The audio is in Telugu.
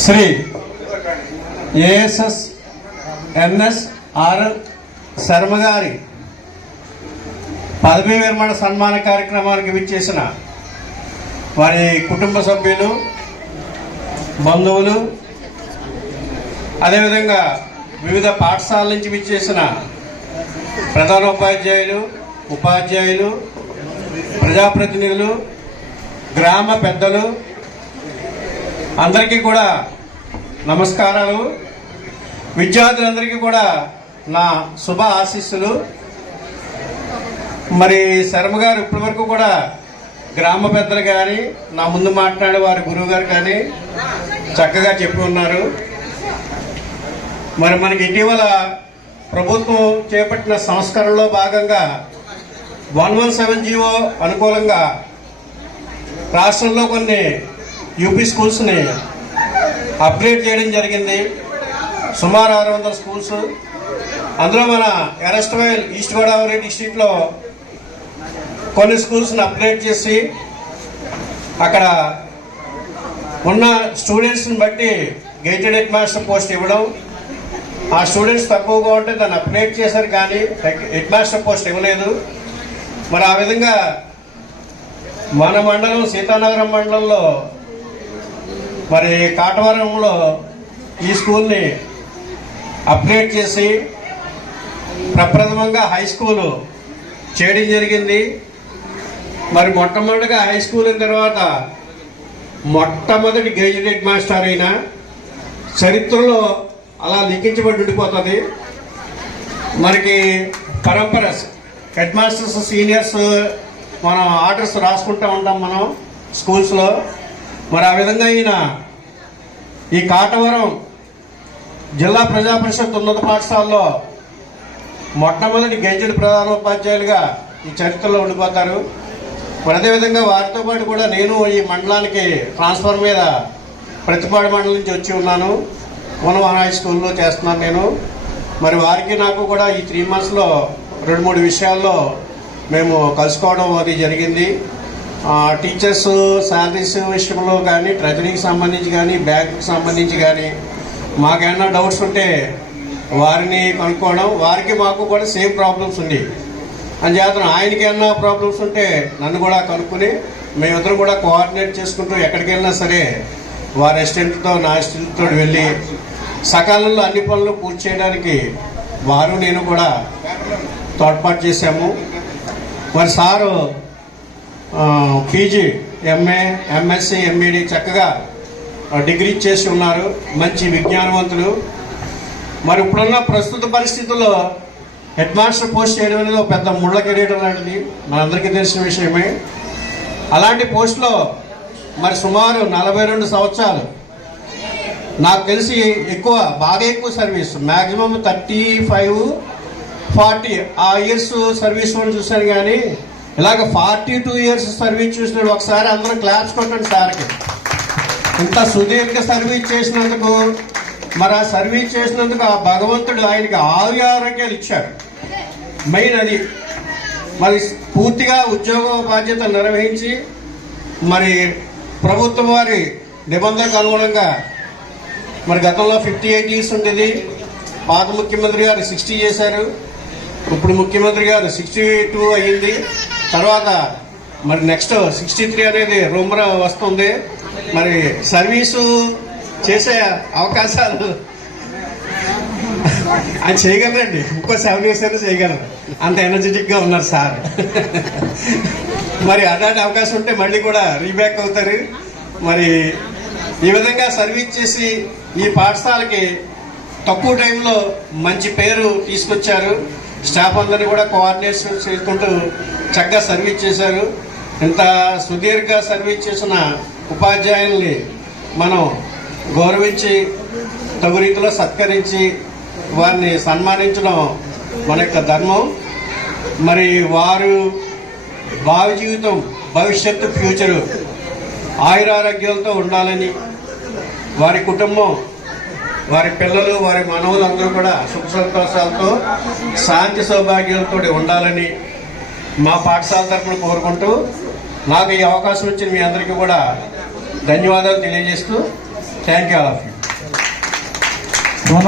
Shri ASS NS R Sharma గారి పదవీ విరమణ సన్మాన కార్యక్రమానికి విచ్చేసిన వారి కుటుంబ సభ్యులు, బంధువులు, అదేవిధంగా వివిధ పాఠశాలల నుంచి విచ్చేసిన ప్రధానోపాధ్యాయులు, ఉపాధ్యాయులు, ప్రజాప్రతినిధులు, గ్రామ పెద్దలు అందరికీ కూడా నమస్కారాలు. విద్యార్థులందరికీ కూడా నా శుభ ఆశీస్సులు. మరి శర్మ గారు ఇప్పటి వరకు కూడా గ్రామ పెద్దలు కానీ, నా ముందు మాట్లాడే వారి గురువు గారు కానీ చక్కగా చెప్పి ఉన్నారు. మరి మనకి ఇటీవల ప్రభుత్వం చేపట్టిన సంస్కరణలో భాగంగా 117 జీవో అనుకూలంగా రాష్ట్రంలో కొన్ని యూపీ స్కూల్స్ని అప్గ్రేడ్ చేయడం జరిగింది. సుమారు 600 స్కూల్స్. అందులో మన ఎరస్ట్వైల్ ఈస్ట్ గోదావరి డిస్ట్రిక్ట్లో కొన్ని స్కూల్స్ని అప్గ్రేడ్ చేసి అక్కడ ఉన్న స్టూడెంట్స్ని బట్టి గేటెడ్ హెడ్ మాస్టర్ పోస్ట్ ఇవ్వడం, ఆ స్టూడెంట్స్ తక్కువగా ఉంటే దాన్ని అప్గ్రేడ్ చేశారు కానీ హెడ్ మాస్టర్ పోస్ట్ ఇవ్వలేదు. మరి ఆ విధంగా మన మండలం సీతానగరం మండలంలో మరి కాటవరంలో ఈ స్కూల్ని అప్గ్రేడ్ చేసి ప్రప్రథమంగా హై స్కూలు చేయడం జరిగింది. మరి మొట్టమొదటిగా హై స్కూల్ అయిన తర్వాత మొట్టమొదటి గేజెడ్ హెడ్ మాస్టర్ అయినా చరిత్రలో అలా లిఖించబడి ఉండిపోతుంది. మనకి పరంపర హెడ్ మాస్టర్స్, సీనియర్స్ మనం ఆర్డర్స్ రాసుకుంటూ ఉంటాం మనం స్కూల్స్లో. మరి ఆ విధంగా ఈయన ఈ కాటవరం జిల్లా ప్రజా పరిషత్ ఉన్నత పాఠశాలలో మొట్టమొదటి గెజిటెడ్ ప్రధానోపాధ్యాయులుగా ఈ చరిత్రలో ఉండిపోతారు. మరి అదేవిధంగా వారితో పాటు కూడా నేను ఈ మండలానికి ట్రాన్స్ఫర్ మీద ప్రతిపాడు మండలం నుంచి వచ్చి ఉన్నాను. వనవహన హై స్కూల్లో చేస్తున్నాను నేను. మరి వారికి నాకు కూడా ఈ 3 monthsలో 2-3 విషయాల్లో మేము కలుసుకోవడం అది జరిగింది. టీచర్స్ శాలరీస్ విషయంలో కానీ, ట్రెజరీకి సంబంధించి కానీ, బ్యాంకుకి సంబంధించి కానీ మాకేమైనా డౌట్స్ ఉంటే వారిని కనుక్కోవడం. వారికి మాకు కూడా సేమ్ ప్రాబ్లమ్స్ ఉంది అని చేతను ఆయనకి ఏమన్నా ప్రాబ్లమ్స్ ఉంటే నన్ను కూడా కనుక్కొని మేమిద్దరం కూడా కోఆర్డినేట్ చేసుకుంటూ ఎక్కడికి వెళ్ళినా సరే వారి అసిస్టెంట్తో నా అసిస్టెంట్తో వెళ్ళి సకాలంలో అన్ని పనులు పూర్తి చేయడానికి వారు నేను కూడా తోడ్పాటు చేశాము. మరి sir PG, MA, MSc, MEd చక్కగా డిగ్రీ చేసి ఉన్నారు. మంచి విజ్ఞానవంతులు. మరి ఇప్పుడున్న ప్రస్తుత పరిస్థితుల్లో హెడ్ మాస్టర్ పోస్ట్ చేయడం అనేది ఒక పెద్ద ముళ్ళ కెరీయడం లాంటిది, మనందరికీ తెలిసిన విషయమే. అలాంటి పోస్టులో మరి సుమారు 42 సంవత్సరాలు నాకు తెలిసి బాగా ఎక్కువ సర్వీస్, మ్యాక్సిమం 35-40 ఆ ఇయర్స్ సర్వీస్ వాళ్ళు చూశాను. కానీ ఇలాగ 42 years సర్వీస్ చూసినాడు. ఒకసారి అందరం క్లాప్స్ కొట్టండి సార్కి. ఇంత సుదీర్ఘ సర్వీస్ చేసినందుకు, మరి ఆ సర్వీస్ చేసినందుకు ఆ భగవంతుడు ఆయనకి ఆరోగ్యాలు ఇచ్చాడు. మెయిన్ అది. మరి పూర్తిగా ఉద్యోగ బాధ్యతలు నిర్వహించి మరి ప్రభుత్వం వారి నిబంధనకు అనుగుణంగా మరి గతంలో 58 years ఉండేది. పాత ముఖ్యమంత్రి గారు 60 చేశారు. ఇప్పుడు ముఖ్యమంత్రి గారు 62 అయ్యింది. తర్వాత మరి నెక్స్ట్ 63 అనేది రూమర్ వస్తుంది. మరి సర్వీసు చేసే అవకాశాలు ఆయన చేయగలరండి. ఇంకో 7 years అయినా చేయగలరు. అంత ఎనర్జెటిక్గా ఉన్నారు సార్. మరి అలాంటి అవకాశం ఉంటే మళ్ళీ కూడా రీబ్యాక్ అవుతారు. మరి ఈ విధంగా సర్వీస్ చేసి ఈ పాఠశాలకి తక్కువ టైంలో మంచి పేరు తీసుకొచ్చారు. స్టాఫ్ అందరినీ కూడా కోఆర్డినేషన్ చేసుకుంటూ చక్కగా సర్వీస్ చేశారు. ఇంత సుదీర్ఘ సర్వీస్ చేసిన ఉపాధ్యాయుల్ని మనం గౌరవించి తగు రీతిలో సత్కరించి వారిని సన్మానించడం మన యొక్క ధర్మం. మరి వారు భావి జీవితం, భవిష్యత్తు, ఫ్యూచరు ఆయురారోగ్యాలతో ఉండాలని, వారి కుటుంబం, వారి పిల్లలు, వారి మనవులు అందరూ కూడా సుఖ సంతోషాలతో, శాంతి సౌభాగ్యాలతో ఉండాలని మా పాఠశాల తరఫున కోరుకుంటూ నాకు ఈ అవకాశం ఇచ్చిన మీ అందరికీ కూడా ధన్యవాదాలు తెలియజేస్తూ thank you all of you.